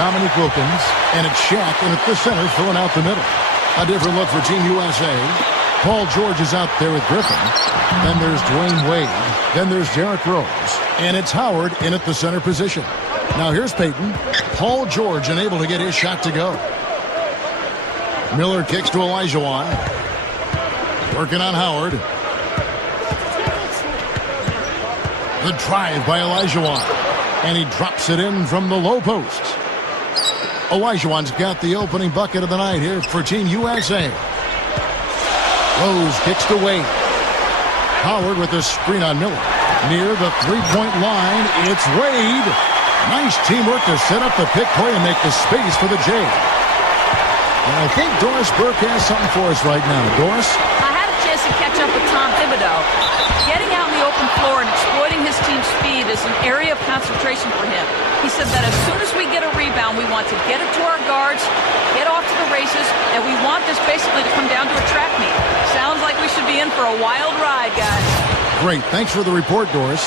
Dominique Wilkins, and it's Shaq in at the center filling out the middle. A different look for Team USA. Paul George is out there with Griffin. Then there's Dwayne Wade. Then there's Derrick Rose. And it's Howard in at the center position. Now here's Peyton. Paul George unable to get his shot to go. Miller kicks to Olajuwon. Working on Howard. The drive by Olajuwon. And he drops it in from the low post. Olajuwon's got the opening bucket of the night here for Team USA. Rose kicks to Wade. Howard with a screen on Miller. Near the three-point line, it's Wade. Nice teamwork to set up the pick play and make the space for the J. And I think Doris Burke has something for us right now. Doris? I had a chance to catch up with Tom Thibodeau. Getting out in the open floor and exploiting his team's speed is an area of concentration for him. He said that as soon as we get a rebound, we want to get it to our guards, get off to the races, and we want this basically to come down to a track meet. Sounds like we should be in for a wild ride, guys. Great. Thanks for the report, Doris.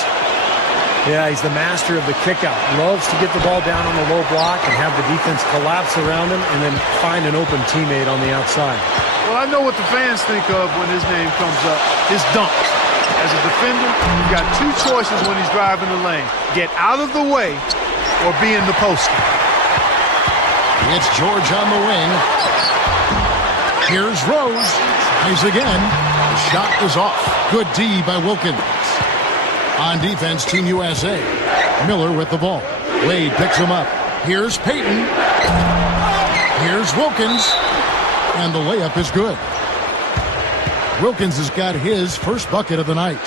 Yeah, he's the master of the kickout. Loves to get the ball down on the low block and have the defense collapse around him and then find an open teammate on the outside. Well, I know what the fans think of when his name comes up. His dunks. As a defender, you've got two choices when he's driving the lane. Get out of the way or be in the post. It's George on the wing. Here's Rose. Tries again. The shot is off. Good D by Wilkins. On defense, Team USA. Miller with the ball. Wade picks him up. Here's Peyton. Here's Wilkins. And the layup is good. Wilkins has got his first bucket of the night.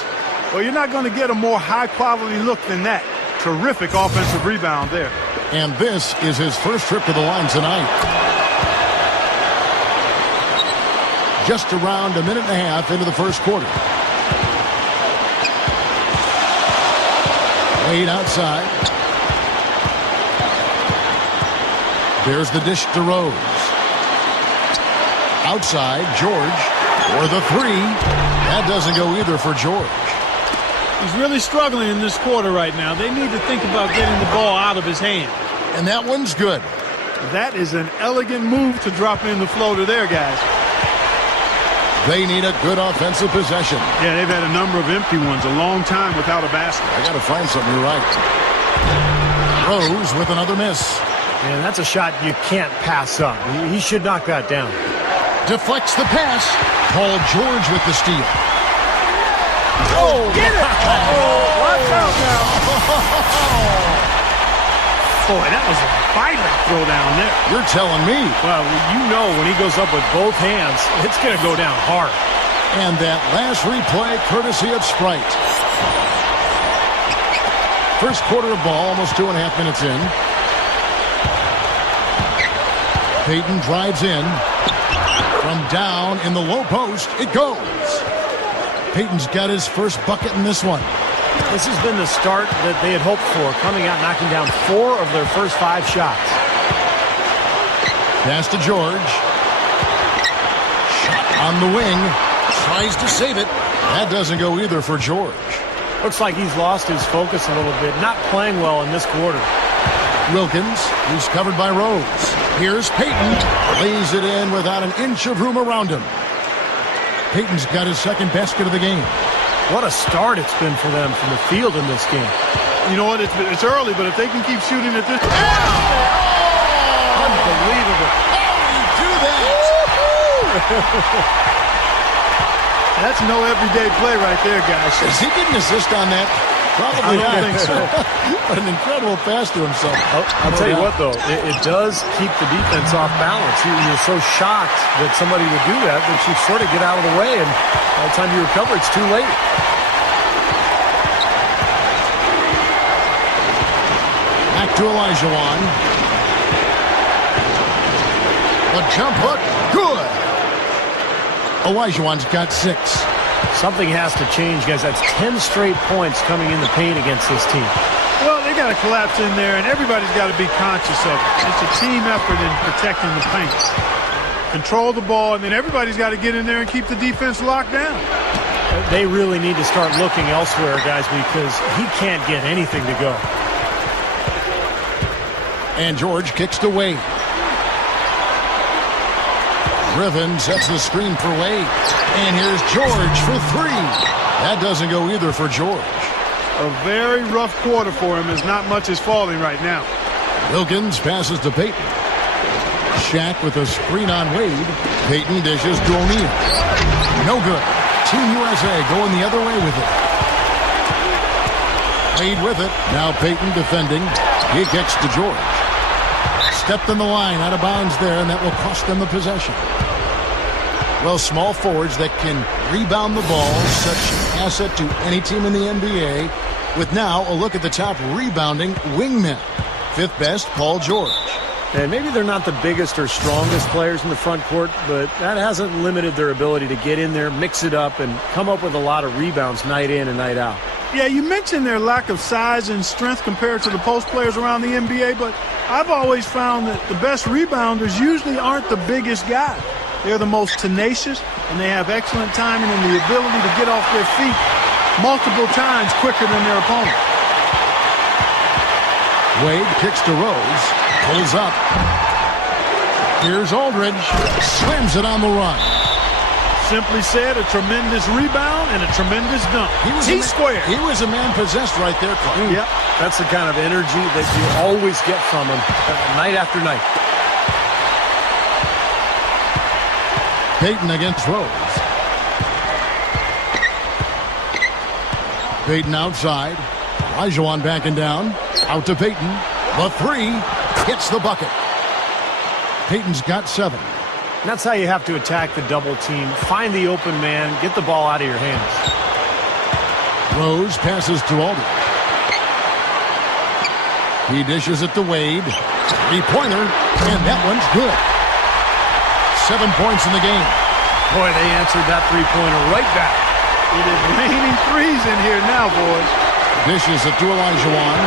Well, you're not going to get a more high-quality look than that. Terrific offensive rebound there. And this is his first trip to the line tonight. Just around a minute and a half into the first quarter. Wade outside. There's the dish to Rose. Outside, George for the three. That doesn't go either for George. He's really struggling in this quarter right now. They need to think about getting the ball out of his hand. And that one's good. That is an elegant move to drop in the floater there, guys. They need a good offensive possession. Yeah, they've had a number of empty ones, a long time without a basket. I got to find something. You're right. Rose with another miss. And that's a shot you can't pass up. He should knock that down. Deflects the pass. Paul George with the steal. Oh, get it! Watch out now. Boy, that was a violent throw down there. You're telling me. Well, you know when he goes up with both hands, it's going to go down hard. And that last replay courtesy of Sprite. First quarter of ball, almost 2.5 minutes in. Peyton drives in. From down in the low post, it goes. Peyton's got his first bucket in this one. This has been the start that they had hoped for, coming out knocking down 4 of their first 5 shots. Pass to George. Shot on the wing. Tries to save it. That doesn't go either for George. Looks like he's lost his focus a little bit. Not playing well in this quarter. Wilkins, who's covered by Rose. Here's Peyton. Lays it in without an inch of room around him. Peyton's got his second basket of the game. What a start it's been for them from the field in this game. You know what? It's early, but if they can keep shooting at this... Unbelievable. How do you do that? That's no everyday play right there, guys. Is he getting an assist on that? Probably I don't think so. But an incredible pass to himself. I'll tell you what, though. It does keep the defense off balance. You're so shocked that somebody would do that you sort of get out of the way, and by the time you recover, it's too late. Back to Olajuwon. The jump hook, good. Olajuwon's got 6. Something has to change, guys. That's 10 straight points coming in the paint against this team. Well, they got to collapse in there, and everybody's got to be conscious of it. It's a team effort in protecting the paint. Control the ball, and then everybody's got to get in there and keep the defense locked down. They really need to start looking elsewhere, guys, because he can't get anything to go. And George kicks to Wade. Griffin sets the screen for Wade. And here's George for three. That doesn't go either for George. A very rough quarter for him as not much is falling right now. Wilkins passes to Payton. Shaq with a screen on Wade. Payton dishes to O'Neal. No good. Team USA going the other way with it. Wade with it. Now Payton defending. He kicks to George. Stepped on the line, out of bounds there, and that will cost them the possession. Well, small forwards that can rebound the ball, such an asset to any team in the NBA. With now a look at the top rebounding wingmen. Fifth best, Paul George. And maybe they're not the biggest or strongest players in the front court, but that hasn't limited their ability to get in there, mix it up, and come up with a lot of rebounds night in and night out. Yeah, you mentioned their lack of size and strength compared to the post players around the NBA, but I've always found that the best rebounders usually aren't the biggest guy. They're the most tenacious, and they have excellent timing and the ability to get off their feet multiple times quicker than their opponent. Wade kicks to Rose. Pulls up. Here's Aldridge. Slams it on the run. Simply said, a tremendous rebound and a tremendous dunk. T-squared. He was a man possessed right there, Clark. Yep. That's the kind of energy that you always get from him night after night. Payton against Rose. Payton outside. Olajuwon backing down. Out to Payton. The three hits the bucket. Payton's got 7. And that's how you have to attack the double team. Find the open man. Get the ball out of your hands. Rose passes to Aldridge. He dishes it to Wade. Three-pointer, and that one's good. 7 points in the game. Boy, they answered that three-pointer right back. It is raining threes in here now, boys. Dishes it to Olajuwon.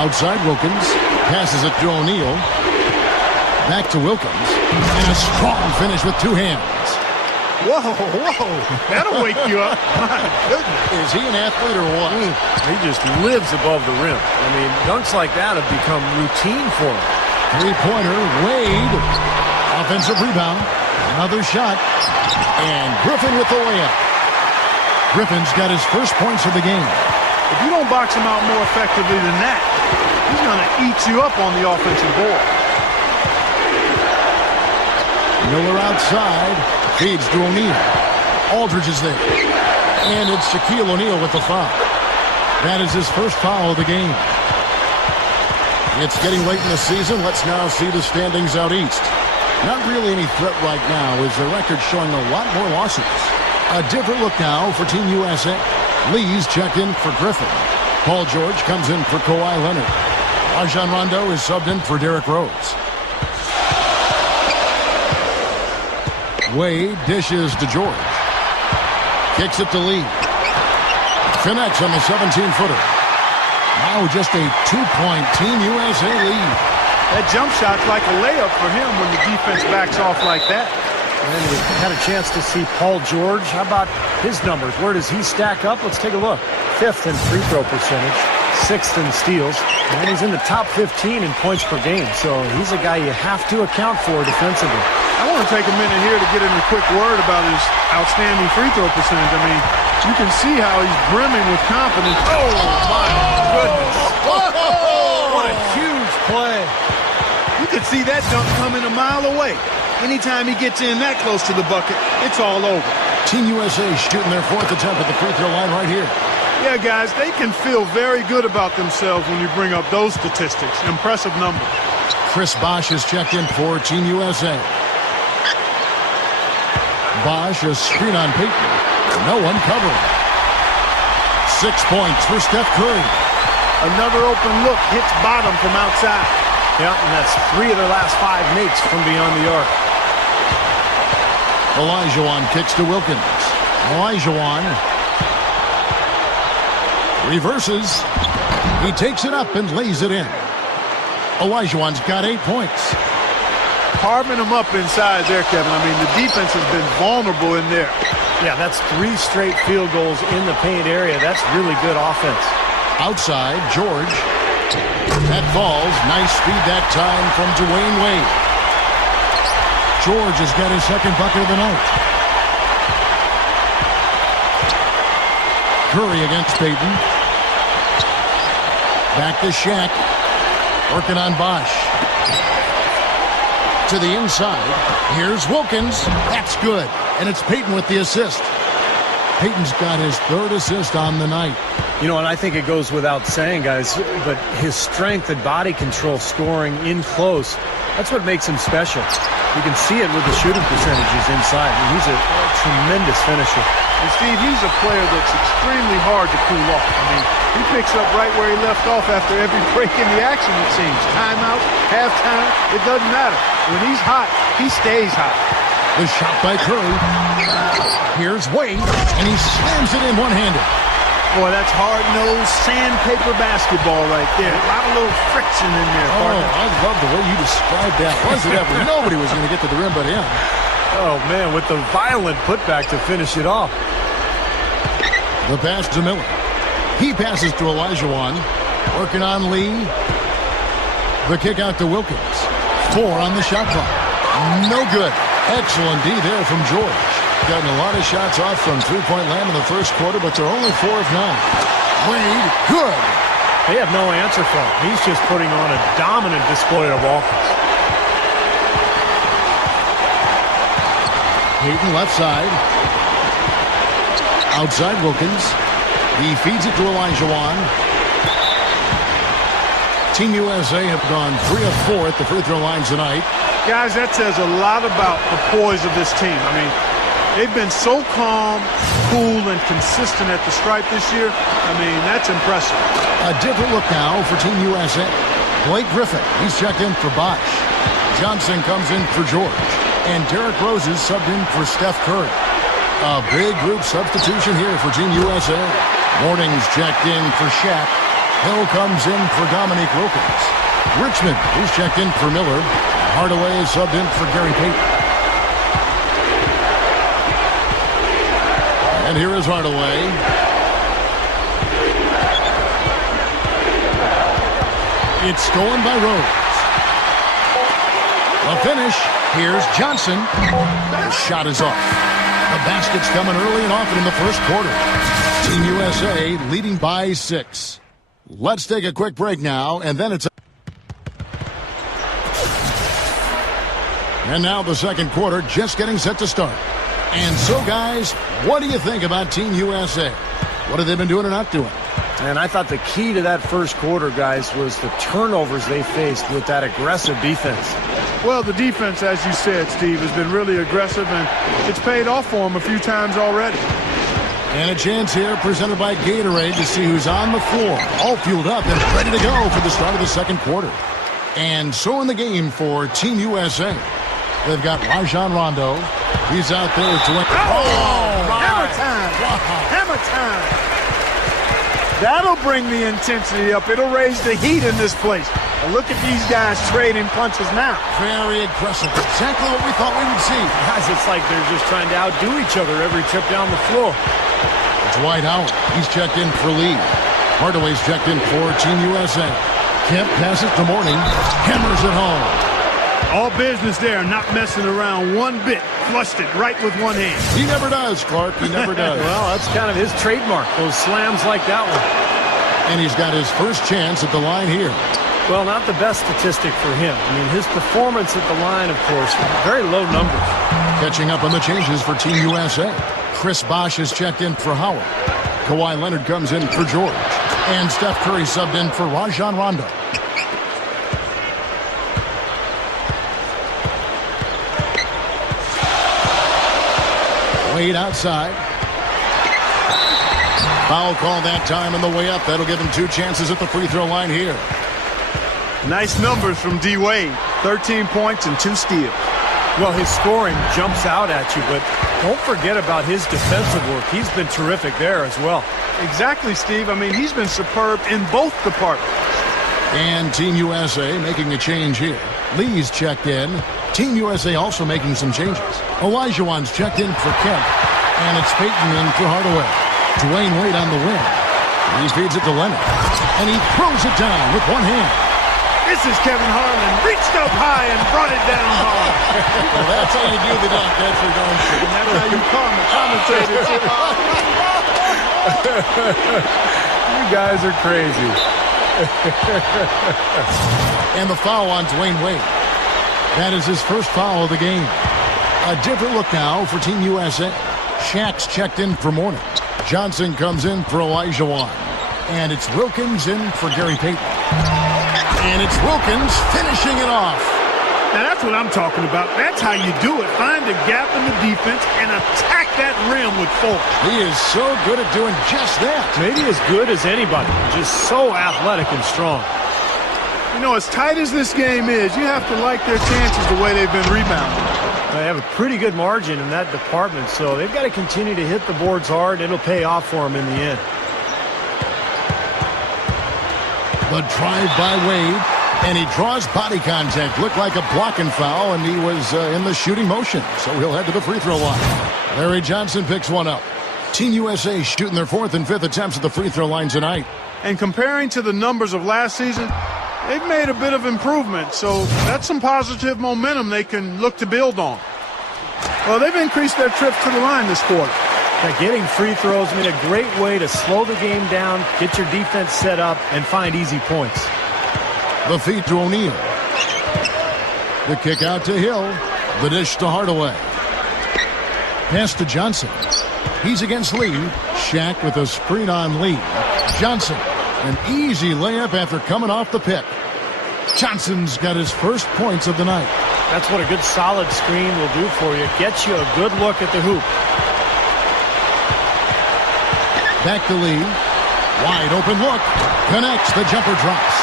Outside Wilkins. Passes it to O'Neal. Back to Wilkins. And a strong finish with 2 hands. Whoa, whoa. That'll wake you up. My goodness. Is he an athlete or what? He just lives above the rim. I mean, dunks like that have become routine for him. Three-pointer, Wade. Offensive rebound. Another shot. And Griffin with the layup. Griffin's got his first points of the game. If you don't box him out more effectively than that, he's going to eat you up on the offensive board. Miller outside. Feeds to O'Neal. Aldridge is there. And it's Shaquille O'Neal with the foul. That is his first foul of the game. It's getting late in the season. Let's now see the standings out east. Not really any threat right now, as the record showing a lot more losses. A different look now for Team USA. Lee's checked in for Griffin. Paul George comes in for Kawhi Leonard. Rajon Rondo is subbed in for Derrick Rose. Wade dishes to George. Kicks it to Lee. Connects on the 17-footer. Now just a 2-point Team USA lead. That jump shot's like a layup for him when the defense backs off like that. And we had a chance to see Paul George. How about his numbers? Where does he stack up? Let's take a look. 5th in free throw percentage, 6th in steals, and he's in the top 15 in points per game. So he's a guy you have to account for defensively. I want to take a minute here to get in a quick word about his outstanding free throw percentage. I mean, you can see how he's brimming with confidence. Oh, my goodness. What a huge play. You could see that dunk coming a mile away. Anytime he gets in that close to the bucket, it's all over. Team USA shooting their 4th attempt at the free throw line right here. Yeah, guys, they can feel very good about themselves when you bring up those statistics. Impressive numbers. Chris Bosh is checked in for Team USA. Bosh, a screen on Payton. No one covering. 6 points for Steph Curry. Another open look, hits bottom from outside. Yeah, and that's 3 of their last 5 makes from beyond the arc. Olajuwon kicks to Wilkins. Olajuwon reverses. He takes it up and lays it in. Olajuwon's got 8 points. Carving them up inside there, Kevin. I mean, the defense has been vulnerable in there. Yeah, that's 3 straight field goals in the paint area. That's really good offense. Outside, George. That falls. Nice speed that time from Dwayne Wade. George has got his second bucket of the night. Curry against Payton. Back to Shaq. Working on Bosch. To the inside. Here's Wilkins. That's good. And it's Payton with the assist. Payton's got his third assist on the night. You know, and I think it goes without saying, guys, but his strength and body control scoring in close, that's what makes him special. You can see it with the shooting percentages inside. I mean, he's a tremendous finisher. And Steve, he's a player that's extremely hard to cool off. I mean, he picks up right where he left off after every break in the action, it seems. Timeout, halftime, it doesn't matter. When he's hot, he stays hot. The shot by Curry. Here's Wade, and he slams it in one-handed. Boy, that's hard-nosed sandpaper basketball right there. A lot of little friction in there, partner. I love the way you described that. Was it ever? Nobody was going to get to the rim but him. Oh, man, with the violent putback to finish it off. The pass to Miller. He passes to Olajuwon. Working on Lee. The kick out to Wilkins. 4 on the shot clock. No good. Excellent D there from George. Gotten a lot of shots off from three-point land in the first quarter, but they're only 4 of 9. Wade, good. They have no answer for him. He's just putting on a dominant display of offense. Payton left side. Outside Wilkins. He feeds it to Olajuwon. Team USA have gone 3 of 4 at the free throw lines tonight. Guys, that says a lot about the poise of this team. I mean, they've been so calm, cool, and consistent at the stripe this year. I mean, that's impressive. A different look now for Team USA. Blake Griffin, he's checked in for Bosch. Johnson comes in for George. And Derrick Rose is subbed in for Steph Curry. A big group substitution here for Team USA. Morning's checked in for Shaq. Hill comes in for Dominique Wilkins. Richmond, he's checked in for Miller. Hardaway is subbed in for Gary Payton. And here is Hardaway. It's stolen by Rose. The finish. Here's Johnson. The shot is off. The basket's coming early and often in the first quarter. Team USA leading by 6. Let's take a quick break now, and then it's... And now the second quarter just getting set to start. And so, guys, what do you think about Team USA? What have they been doing or not doing? And I thought the key to that first quarter, guys, was the turnovers they faced with that aggressive defense. Well, the defense, as you said, Steve, has been really aggressive, and it's paid off for them a few times already. And a chance here presented by Gatorade to see who's on the floor. All fueled up and ready to go for the start of the second quarter. And so in the game for Team USA, they've got Rajon Rondo. He's out there to win. Hammer time! Hammer time! That'll bring the intensity up. It'll raise the heat in this place. And look at these guys trading punches now. Very aggressive. Exactly what we thought we would see. Guys, it's like they're just trying to outdo each other every trip down the floor. Dwight Howard, he's checked in for Lee. Hardaway's checked in for Team USA. Kemp passes to Mourning. Hammers it home. All business there, not messing around one bit. Flushed it right with one hand. He never does, Clark. He never does. Well, that's kind of his trademark, those slams like that one. And he's got his first chance at the line here. Well, not the best statistic for him. I mean, his performance at the line, of course, very low numbers. Catching up on the changes for Team USA. Chris Bosh is checked in for Howard. Kawhi Leonard comes in for George. And Steph Curry subbed in for Rajon Rondo. Wade outside. Foul call that time on the way up. That'll give him 2 chances at the free throw line here. Nice numbers from D. Wade. 13 points and 2 steals. Well, his scoring jumps out at you, but don't forget about his defensive work. He's been terrific there as well. Exactly, Steve. I mean, he's been superb in both departments. And Team USA making a change here. Lee's checked in. Team USA also making some changes. Olajuwon's checked in for Kemp. And it's Payton in for Hardaway. Dwayne Wade on the wing. He feeds it to Leonard. And he throws it down with one hand. This is Kevin Harlan. Reached up high and brought it down hard. Well, that's how you do the dunk. That's for darn sure. And that's how you call the commentators. You guys are crazy. And the foul on Dwayne Wade. That is his first foul of the game. A different look now for Team USA. Shaq's checked in for Mourning. Johnson comes in for Elijah Wan. And it's Wilkins in for Gary Payton. And it's Wilkins finishing it off. Now that's what I'm talking about. That's how you do it. Find a gap in the defense and attack that rim with force. He is so good at doing just that. Maybe as good as anybody. Just so athletic and strong. You know, as tight as this game is, you have to like their chances the way they've been rebounding. They have a pretty good margin in that department, so they've got to continue to hit the boards hard. It'll pay off for them in the end. The drive by Wade, and he draws body contact. Looked like a blocking foul, and he was in the shooting motion, so he'll head to the free throw line. Larry Johnson picks one up. Team USA shooting their 4th and 5th attempts at the free throw line tonight. And comparing to the numbers of last season, they've made a bit of improvement, so that's some positive momentum they can look to build on. Well, they've increased their trips to the line this quarter. Now, getting free throws, I mean, a great way to slow the game down, get your defense set up, and find easy points. The feed to O'Neal. The kick out to Hill. The dish to Hardaway. Pass to Johnson. He's against Lee. Shaq with a screen on Lee. Johnson, an easy layup after coming off the pick. Johnson's got his first points of the night. That's what a good solid screen will do for you. Gets you a good look at the hoop. Back to Lee. Wide open look. Connects. The jumper drops.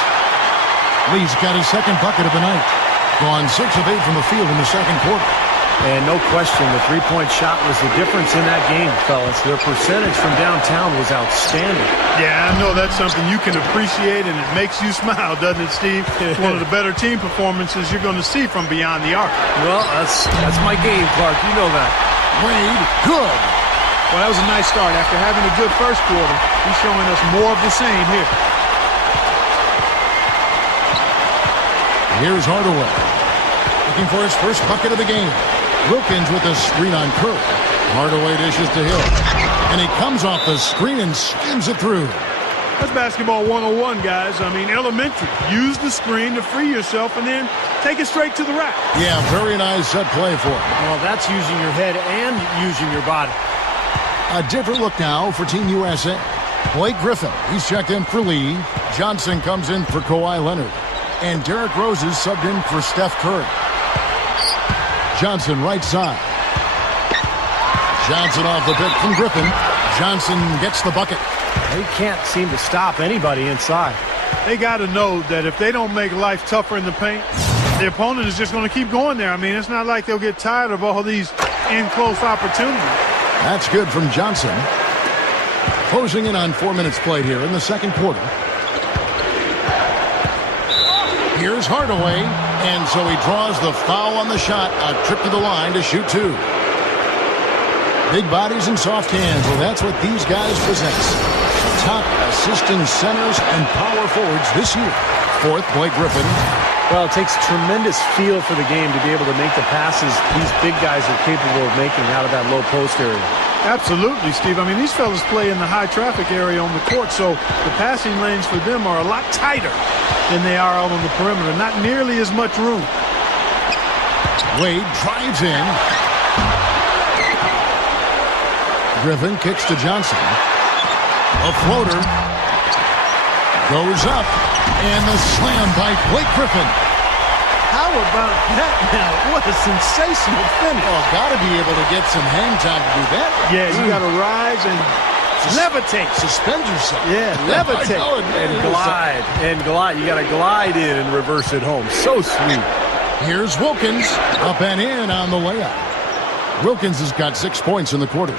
Lee's got his second bucket of the night. Gone 6 of 8 from the field in the second quarter. And no question, the three-point shot was the difference in that game, fellas. Their percentage from downtown was outstanding. Yeah, I know that's something you can appreciate, and it makes you smile, doesn't it, Steve? It's one of the better team performances you're going to see from beyond the arc. Well, that's my game, Clark. You know that. Wade, good. Well, that was a nice start. After having a good first quarter, he's showing us more of the same here. Here's Hardaway. Looking for his first bucket of the game. Wilkins with a screen on Curry. Hardaway dishes to Hill. And he comes off the screen and skims it through. That's basketball 101, guys. I mean, elementary. Use the screen to free yourself and then take it straight to the rack. Yeah, very nice set play for him. Well, that's using your head and using your body. A different look now for Team USA. Blake Griffin, he's checked in for Lee. Johnson comes in for Kawhi Leonard. And Derrick Rose is subbed in for Steph Curry. Johnson right side. Johnson off the pick from Griffin. Johnson gets the bucket. They can't seem to stop anybody inside. They got to know that if they don't make life tougher in the paint, the opponent is just going to keep going there. I mean, it's not like they'll get tired of all these in-close opportunities. That's good from Johnson. Closing in on 4 minutes played here in the second quarter. Here's Hardaway, and so he draws the foul on the shot. A trip to the line to shoot 2. Big bodies and soft hands. Well, that's what these guys possess. Top assisting centers and power forwards this year. 4th, Blake Griffin. Well, it takes tremendous feel for the game to be able to make the passes these big guys are capable of making out of that low post area. Absolutely, Steve. I mean, these fellas play in the high traffic area on the court, so the passing lanes for them are a lot tighter than they are out on the perimeter. Not nearly as much room. Wade drives in. Griffin kicks to Johnson. A floater goes up, and the slam by Blake Griffin. How about that now? What a sensational finish. Oh, got to be able to get some hang time to do that. Yeah, you got to rise and levitate. Suspend yourself. Yeah, levitate. And glide. And glide. You got to glide in and reverse it home. So sweet. Here's Wilkins. Up and in on the layup. Wilkins has got 6 points in the quarter.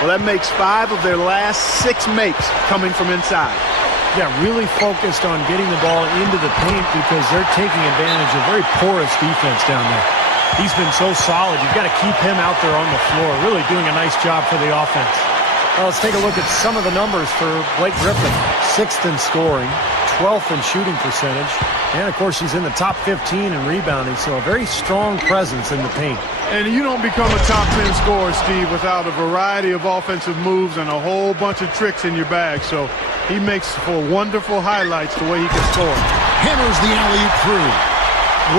Well, that makes 5 of their last 6 makes coming from inside. Yeah, really focused on getting the ball into the paint because they're taking advantage of very porous defense down there. He's been so solid. You've got to keep him out there on the floor, really doing a nice job for the offense. Well, let's take a look at some of the numbers for Blake Griffin. 6th in scoring, 12th in shooting percentage, and of course he's in the top 15 in rebounding, so a very strong presence in the paint. And you don't become a top 10 scorer, Steve, without a variety of offensive moves and a whole bunch of tricks in your bag. So he makes for wonderful highlights the way he can score. Hammers the alley-oop through.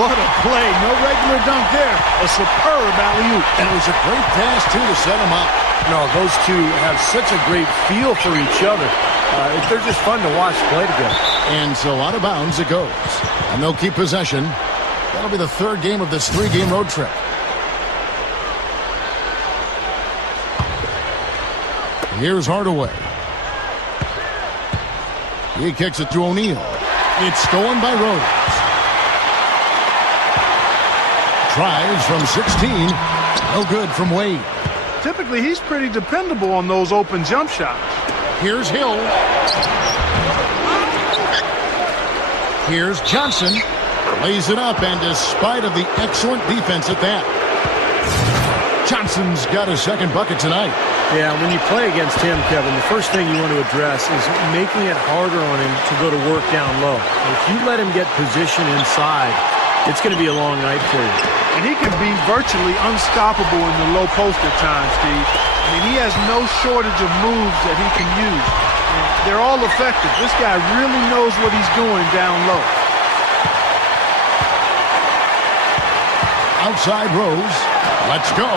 What a play. No regular dunk there. A superb alley-oop. And it was a great pass, too, to set him up. No, those two have such a great feel for each other. They're just fun to watch play together. And so out of bounds it goes. And they'll keep possession. That'll be the third game of this 3-game road trip. Here's Hardaway. He kicks it to O'Neal. It's stolen by Rose. Tries from 16. No good from Wade. Typically, he's pretty dependable on those open jump shots. Here's Hill. Here's Johnson. Lays it up, and despite of the excellent defense at that, Johnson's got his second bucket tonight. Yeah, when you play against him, Kevin, the first thing you want to address is making it harder on him to go to work down low. If you let him get position inside, it's going to be a long night for you. And he can be virtually unstoppable in the low post at times, Steve. I mean, he has no shortage of moves that he can use. And they're all effective. This guy really knows what he's doing down low. Outside Rose. Let's go.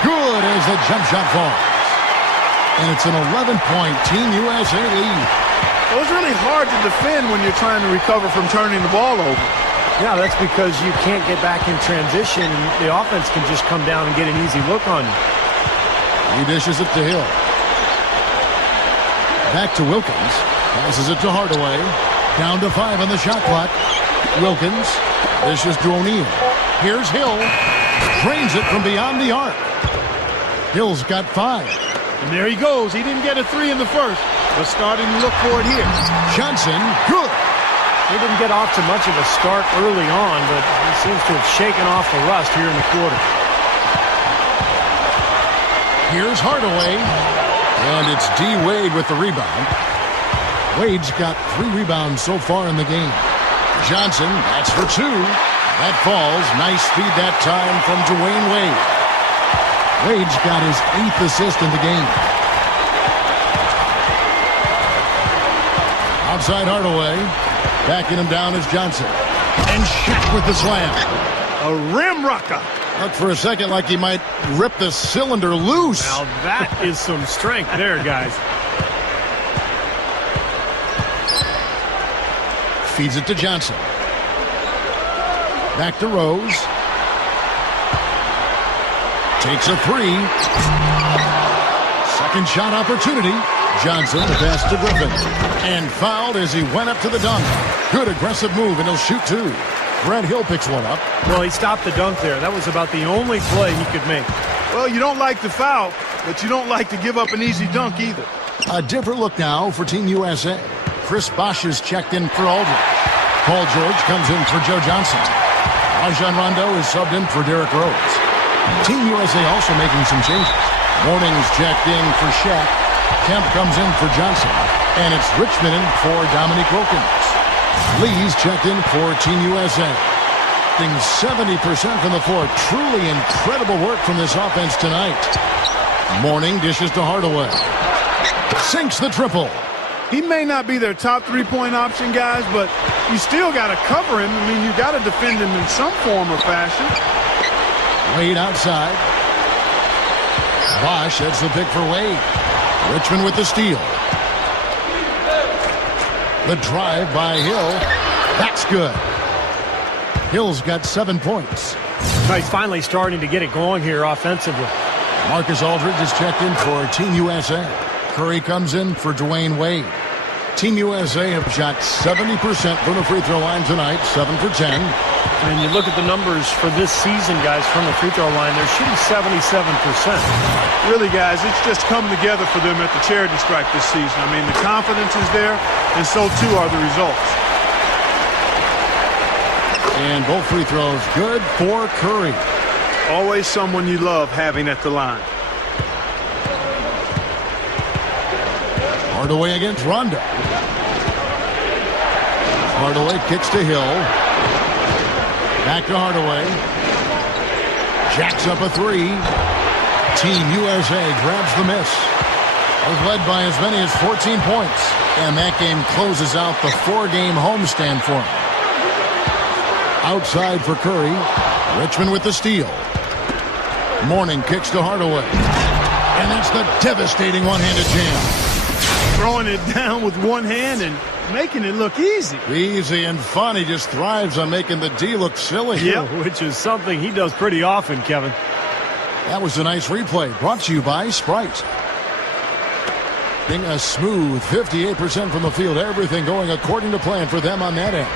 Good as the jump shot falls. And it's an 11-point Team USA lead. It was really hard to defend when you're trying to recover from turning the ball over. Yeah, that's because you can't get back in transition, and the offense can just come down and get an easy look on you. He dishes it to Hill. Back to Wilkins. Passes it to Hardaway. Down to 5 on the shot clock. Wilkins dishes to O'Neal. Here's Hill. Drains it from beyond the arc. Hill's got 5. And there he goes. He didn't get a 3 in the first, but starting to look for it here. Johnson, good. He didn't get off to much of a start early on, but he seems to have shaken off the rust here in the quarter. Here's Hardaway. And it's D. Wade with the rebound. Wade's got 3 rebounds so far in the game. Johnson, that's for 2. That falls. Nice feed that time from Dwayne Wade. Wade's got his 8th assist in the game. Outside Hardaway. Backing him down is Johnson. And Shaq with the slam. A rim rocker. Looked for a second like he might rip the cylinder loose. Now that is some strength there, guys. Feeds it to Johnson. Back to Rose. Takes a 3. Second shot opportunity. Johnson, the pass to Griffin. And fouled as he went up to the dunk. Good aggressive move, and he'll shoot 2. Brett Hill picks one up. Well, he stopped the dunk there. That was about the only play he could make. Well, you don't like the foul, but you don't like to give up an easy dunk either. A different look now for Team USA. Chris Bosh is checked in for Aldridge. Paul George comes in for Joe Johnson. Rajon Rondo is subbed in for Derrick Rose. Team USA also making some changes. Morning's checked in for Shaq. Kemp comes in for Johnson. And it's Richmond in for Dominique Wilkins. Lee's checked in for Team USA. 70% from the floor. Truly incredible work from this offense tonight. Morning dishes to Hardaway. Sinks the triple. He may not be their top 3-point option, guys, but you still got to cover him. I mean, you got to defend him in some form or fashion. Wade outside. Bosh, that's the pick for Wade. Richmond with the steal. The drive by Hill. That's good. Hill's got 7 points. He's finally starting to get it going here offensively. Marcus Aldridge is checked in for Team USA. Curry comes in for Dwayne Wade. Team USA have shot 70% from the free throw line tonight, 7 for 10. And you look at the numbers for this season, guys, from the free throw line, they're shooting 77%. Really, guys, it's just come together for them at the charity stripe this season. I mean, the confidence is there, and so too are the results. And both free throws good for Curry. Always someone you love having at the line. Hardaway against Rondo. Hardaway kicks to Hill. Back to Hardaway. Jacks up a three. Team USA grabs the miss. Was led by as many as 14 points. And that game closes out the 4-game homestand for him. Outside for Curry. Richmond with the steal. Mourning kicks to Hardaway. And that's the devastating one-handed jam. Throwing it down with one hand and making it look easy. Easy and fun. He just thrives on making the D look silly. Yeah, which is something he does pretty often, Kevin. That was a nice replay. Brought to you by Sprite. Being a smooth 58% from the field. Everything going according to plan for them on that end.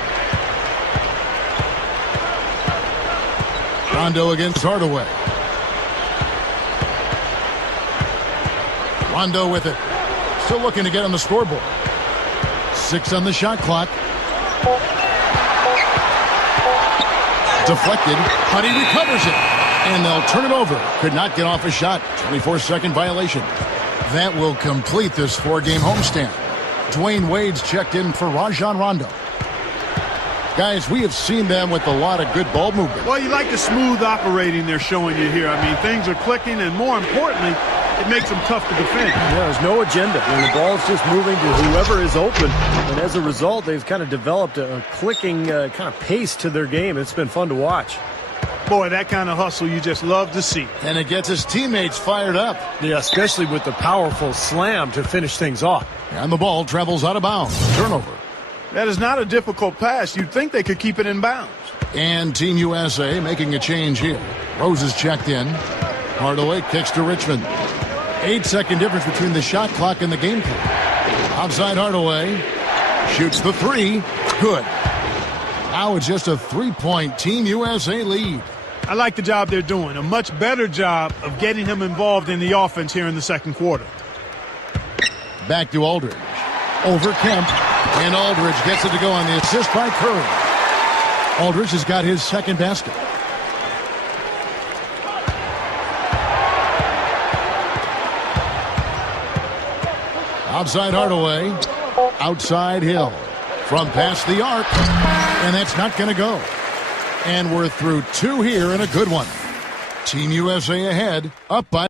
Rondo against Hardaway. Rondo with it. Still looking to get on the scoreboard. 6 on the shot clock. Deflected, but he recovers it. And they'll turn it over. Could not get off a shot. 24-second violation. That will complete this 4-game homestand. Dwayne Wade's checked in for Rajon Rondo. Guys, we have seen them with a lot of good ball movement. Well, you like the smooth operating they're showing you here. I mean, things are clicking, and more importantly, it makes them tough to defend. Yeah, there's no agenda. The ball's just moving to whoever is open. And as a result, they've kind of developed a clicking kind of pace to their game. It's been fun to watch. Boy, that kind of hustle you just love to see. And it gets his teammates fired up. Yeah, especially with the powerful slam to finish things off. And the ball travels out of bounds. Turnover. That is not a difficult pass. You'd think they could keep it in bounds. And Team USA making a change here. Rose is checked in. Hardaway kicks to Richmond. 8-second difference between the shot clock and the game clock. Outside Hardaway. Shoots the three. Good. Now it's just a 3-point Team USA lead. I like the job they're doing. A much better job of getting him involved in the offense here in the second quarter. Back to Aldridge. Over Kemp. And Aldridge gets it to go on the assist by Curry. Aldridge has got his second basket. Outside Hardaway. Outside Hill. From past the arc. And that's not going to go. And we're through 2 here and a good one. Team USA ahead, up by